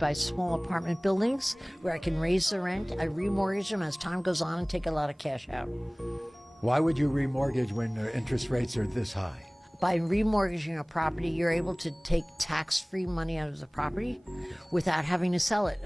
buy small apartment buildings where I can raise the rent. I remortgage them as time goes on and take a lot of cash out. Why would you remortgage when the interest rates are this high? By remortgaging a property, you're able to take tax-free money out of the property without having to sell it.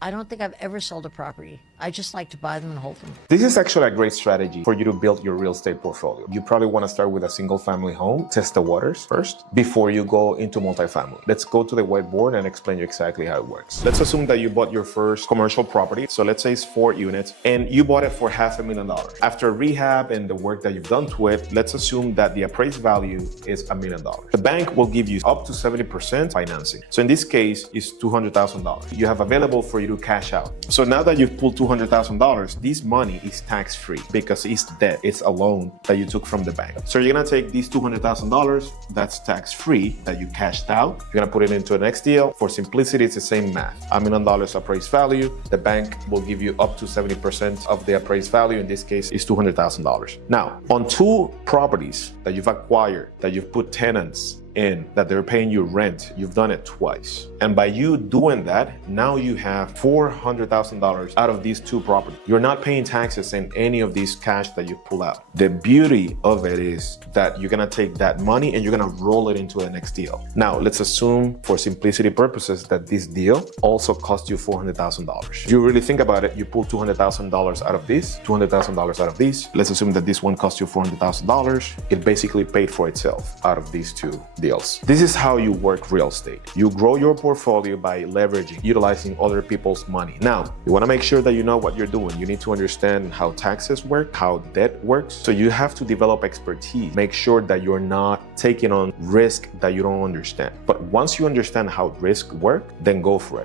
I don't think I've ever sold a property. I just like to buy them and hold them. This is actually a great strategy for you to build your real estate portfolio. You probably want to start with a single family home, test the waters first, before you go into multifamily. Let's go to the whiteboard and explain you exactly how it works. Let's assume that you bought your first commercial property. So let's say it's 4 units and you bought it for $500,000. After rehab and the work that you've done to it, let's assume that the appraised value is $1 million. The bank will give you up to 70% financing. So in this case, it's $200,000. You have available for you to cash out. So now that you've pulled $200,000, this money is tax-free because it's debt. It's a loan that you took from the bank. So you're gonna take these $200,000 that's tax-free that you cashed out. You're gonna put it into the next deal. For simplicity, it's the same math. $1 million appraised value. The bank will give you up to 70% of the appraised value. In this case, is $200,000. Now, on 2 properties that you've acquired, that you've put tenants in, that they're paying you rent, you've done it twice. And by you doing that, now you have $400,000 out of these 2 properties. You're not paying taxes in any of these cash that you pull out. The beauty of it is that you're gonna take that money and you're gonna roll it into the next deal. Now, let's assume for simplicity purposes that this deal also cost you $400,000. You really think about it, you pull $200,000 out of this, $200,000 out of this. Let's assume that this one cost you $400,000. It basically paid for itself out of these 2 deals. This is how you work real estate. You grow your portfolio by leveraging, utilizing other people's money. Now, you want to make sure that you know what you're doing. You need to understand how taxes work, how debt works. So you have to develop expertise. Make sure that you're not taking on risk that you don't understand. But once you understand how risk works, then go for it.